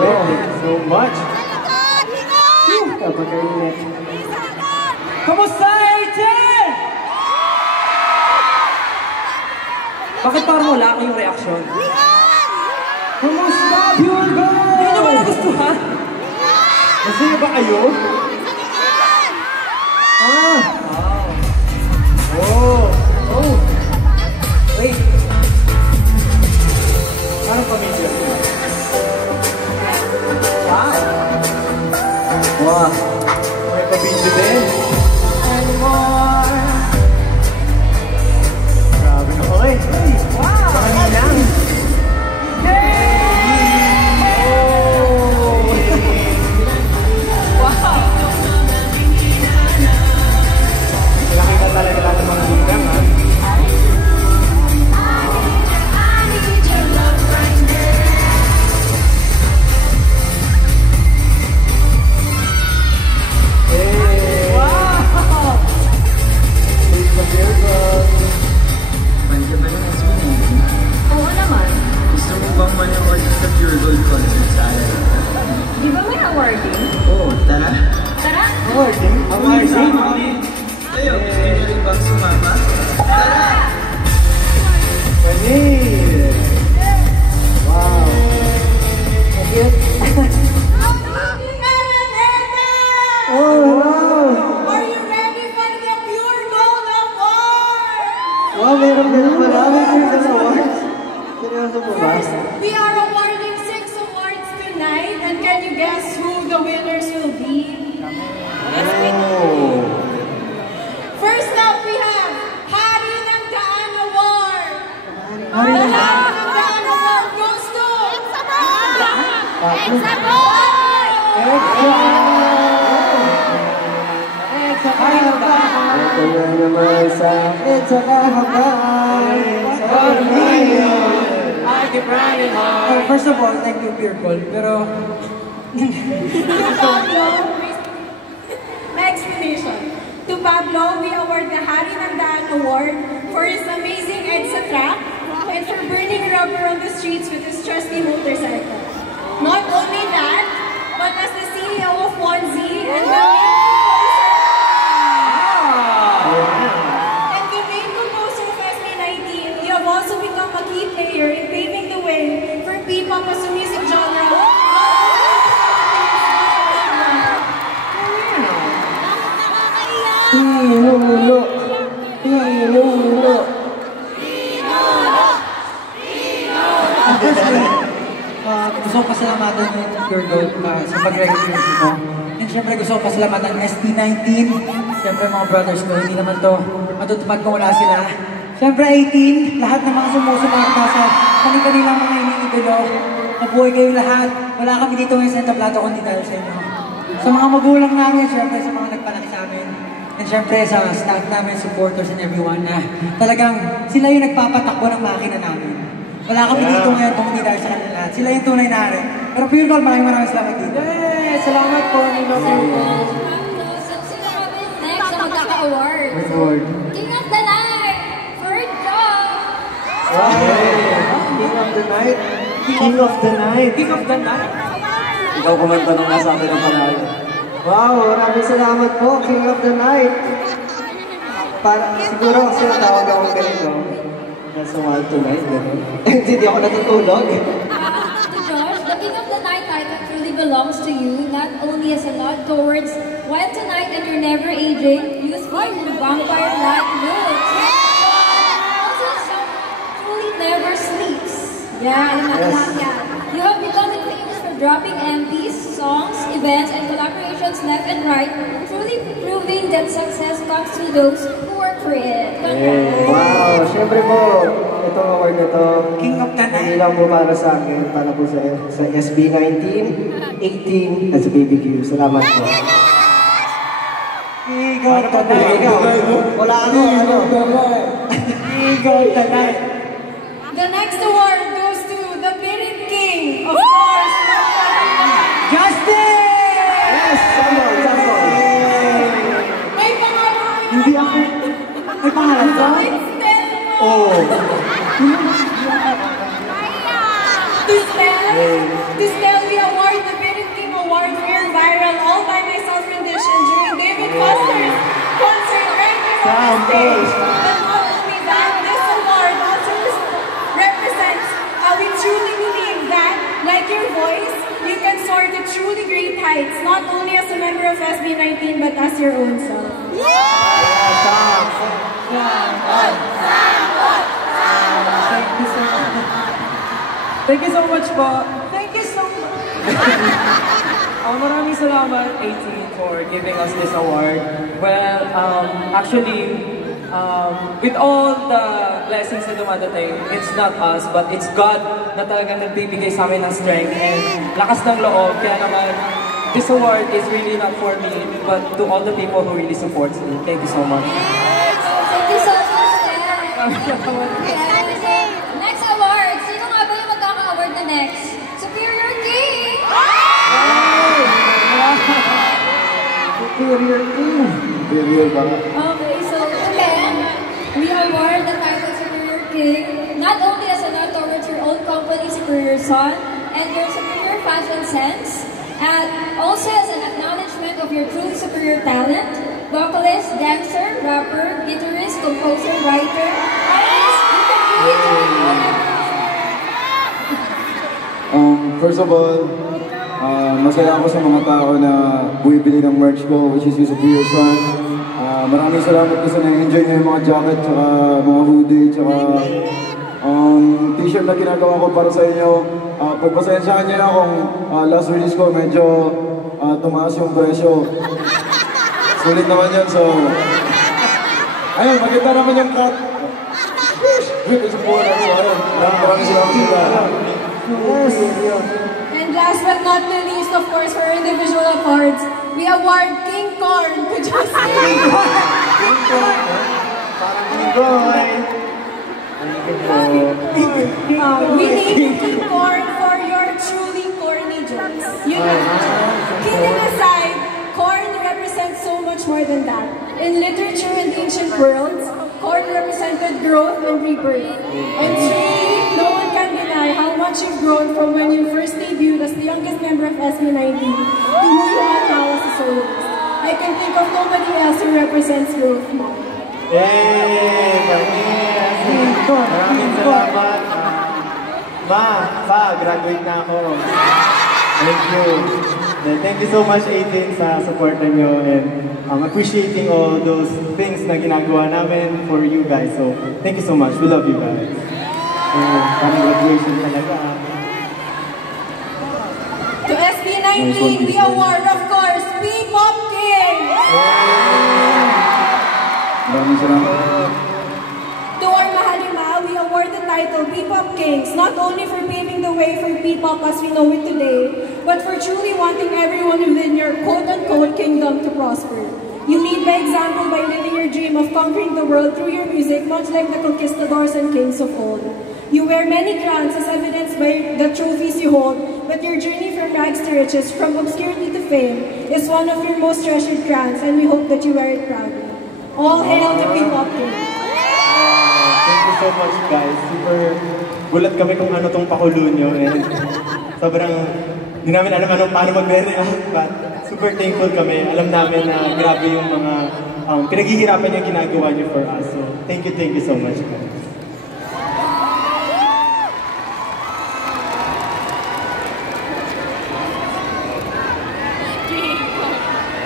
Thank you so much. Napakainit. Kamusta, Aiden? Bakit parang wala kayong reaksyon? Kamusta, Pure Gold? Hindi nyo ba nagustuhan? Masaya ba kayo? Ah! Oh! Oh! Wait! Parang pamilya. Wow! Wow! May pamilya din. Anymore! Grabe na. Okay! Wow! Sa kanina. Talaga natin mga hinggang, ha? Hey! Wow! It's a miracle! Manja ba yung SB19? Oo naman. Gusto mo bang manood sa Pure Gold concert sa Alay? Di ba may awarding? Oo, tara! Tara! Awarding? Awarding? Kayo, gusto nyo rin bang sumama? Tara! Pwede! Wow! Cute! Oh, wow! Are you ready for the Pure Gold Award? Wow, meron din pala. May Pure Gold Awards. Seryoso po ba? First, we are awarding 6 awards tonight, and can you guess who the winners will be? Oh! First up, we have Hari ng Daan Award. Hari ng Daan? Hari ng Daan Award goes to Exaboy! Ito na naman sa It's a kahabay sa I keep running hard. First of all, thank you, Pure Gold. Pero... My explanation. To Pablo, we award the Hari ng Daan Award for his amazing EDSA track and for burning rubber on the streets with his trusty motorcycle. Not only that, but as the CEO of 1Z and the main composer of SB19, you have also become a key player in paving the way for P-pop as a music genre. Pinuno! Pinuno! Gusto ko pasalamatan yung Pure Gold sa pag-recognize mo. And syempre gusto ko pasalamatan ng SB19. Syempre mga brothers ko, hindi naman to matutupad kung wala sila. Syempre 18, lahat ng mga sumusuporta sa kanilang mga iniidolo. Mabuhay kayo lahat. Wala kami dito ngayon sa Entablado kundi dahil sa inyo. Sa mga magulang namin, syempre sa mga nagpalaki sa amin. And syempre sa staff namin, supporters and everyone na talagang sila yung nagpapatakbo ng makina namin. Wala kami dito ngayon kung hindi dahil sa kanila. Sila yung tunay na ari. Pero Pure Gold, maraming salamat dito. Salamat po. Next na magkaka-award. King of the Night! Third job! Wow! King of the Night? King of the Night? King of the Night? Ikaw kumanta nung nasa akin ang panalo. Wow! Maraming salamat po, King of the Night! Siguro kasi natawag akong ganito. Nasa wild tonight, gano'n. Hindi ako natutulog. To Josh, the King of the Night title truly belongs to you, not only as a nod towards Wild Tonight and You're Never Aging, youthful and vampire-like looks. Also, truly never sleeps. Yeah, alam natin lang yan. You have become famous for dropping MPs, songs, events, and collaborations left and right, truly proving that success comes to those who work for it. Congrats! Wow! Siyempre po, itong award na ito, King of the Night. hindi lang po para sa akin, para po sa SB19, 18, at sa BBQ. Salamat po. King of the Night. Wala ano. King of the Night. The next award goes to the Birit King, of course. Justin! Yes! Sample! May pangalan. Hindi ako. May pangalan ka? It's Telmo. Oh! To Stel, we award all by myself rendition during David Foster's concert right here on the stage. But not only that, this award also represents how we truly believe that, like your voice, you can soar to truly great heights, not only as a member of SB19, but as your own self. Thank you so much po. Thank you so much. Maraming salamat, 18, for giving us this award. Well, actually, with all the blessings na dumadating, it's not us, but it's God na talagang nagbibigay sa amin ng strength and lakas ng loob. Kaya naman, this award is really not for me, but to all the people who really support me. Thank you so much. Thank you so much, Ted. Next award. Sino nga ba yung magkaka-award na next? Superior King! Superior King. Superior ba? Okay, so again, we award the title Superior King not only as a nod towards your own company, Superior Son, and your superior fashion sense, and also as an acknowledgement of your truly superior talent, vocalist, dancer, rapper, guitarist, composer, writer, artist, you can do it whatever. First of all, masaya ako sa mga tao na buibili ng merch ko, which is yung Superior Son. Maraming salamat kasi na-enjoy nyo yung mga jacket, tsaka mga hoodie, tsaka t-shirt na ginagawa ko para sa inyo. Pagpasensyahan nyo na kung last release ko medyo tumaas yung presyo. Sulit naman yun, so... Ayun, maganda naman yung cut. Wait, it's a so ayun. Maraming salamat sila. And last but not the least, of course, for our individual awards, we award King Corn. Could you say? King Corn. We name you King Corn for your truly corny jokes. You know, kidding aside, corn represents so much more than that. In literature and ancient worlds, corn represented growth and rebirth. And truly, no one can deny how much you've grown from when you first debuted as the youngest member of SB19 to who you are now as a soloist. I can think of nobody else who represents growth more. Yay! Maraming salamat. Graduate na ako. Thank you. Thank you so much, 18, sa support nyo and appreciating all those things na ginagawa namin for you guys. So, thank you so much. We love you guys. Parang graduation talaga. To SB19, we award, of course, P-Pop King! Maraming salamat. To our Mahalima, we award the title P-Pop Kings, not only for paving the way for P-Pop as we know it today, but for truly wanting everyone within your quote-unquote kingdom to prosper. You lead by example by living your dream of conquering the world through your music, much like the conquistadors and kings of old. You wear many crowns as evidenced by the trophies you hold, but your journey from rags to riches, from obscurity to fame, is one of your most treasured crowns, and we hope that you wear it proudly. All hail the P-Pop King! Thank you so much, guys. Super gulat kami kung ano tong pakulo nyo. And sobrang, hindi namin alam paano mag-react, but super thankful kami. Alam namin na grabe yung mga pinaghihirapan yung ginagawa nyo for us. So, thank you so much, guys.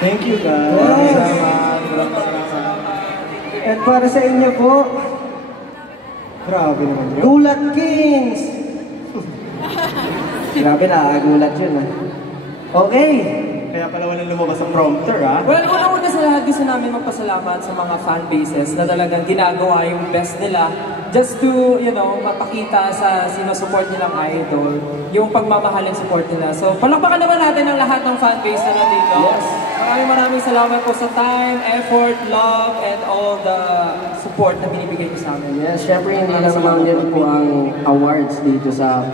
Thank you, guys. At para sa inyo po, Grabe naman yun. Gulat Kings! Grabe na, gulat yun ah. Okay. Kaya pala walang lumabas ang prompter, ha? Well, una sa lahat, gusto namin magpasalamat sa mga fan bases na talagang ginagawa yung best nila just to, you know, mapakita sa sinusuport nilang idol, yung pagmamahal and support nila. So, palakpakan naman natin ang lahat ng fan base na nandito. Yes. Maraming salamat po sa time, effort, love, and all the support na binibigay ko sa amin. Yes, syempre hindi lang naman yan po ang awards dito sa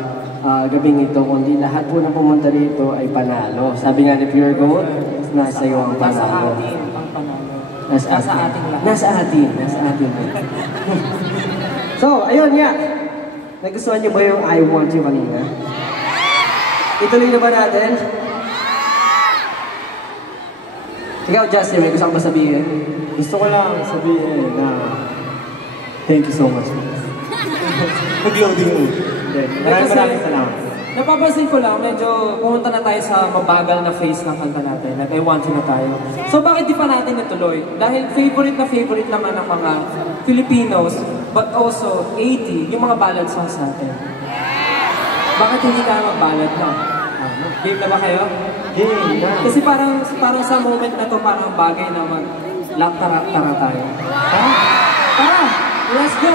gabing ito, kundi lahat po na pumunta dito ay panalo. Sabi nga ni Pure Gold, nasa iyo ang panalo. Nasa atin ang panalo. Nasa ating lahat. Nasa atin. So, ayun nga. Nagustuhan niyo ba yung I Want You kanina? Ituloy na ba natin? Ikaw, Justin, may gusto kang ba sabihin? Gusto ko lang sabihin na thank you so much. Nag-loading mo. Maraming salamat. Napapansin ko lang, medyo pumunta na tayo sa mabagal na phase ng kanta natin. Like, I want you na tayo. So bakit di pa natin natuloy? Dahil favorite naman ng mga Filipinos, but also 80, yung mga ballad songs natin. Bakit hindi tayo mag-ballad na? Game na ba kayo? Game na. Kasi parang sa moment na to, parang bagay na mag-lap tara tayo. Tara! Let's go!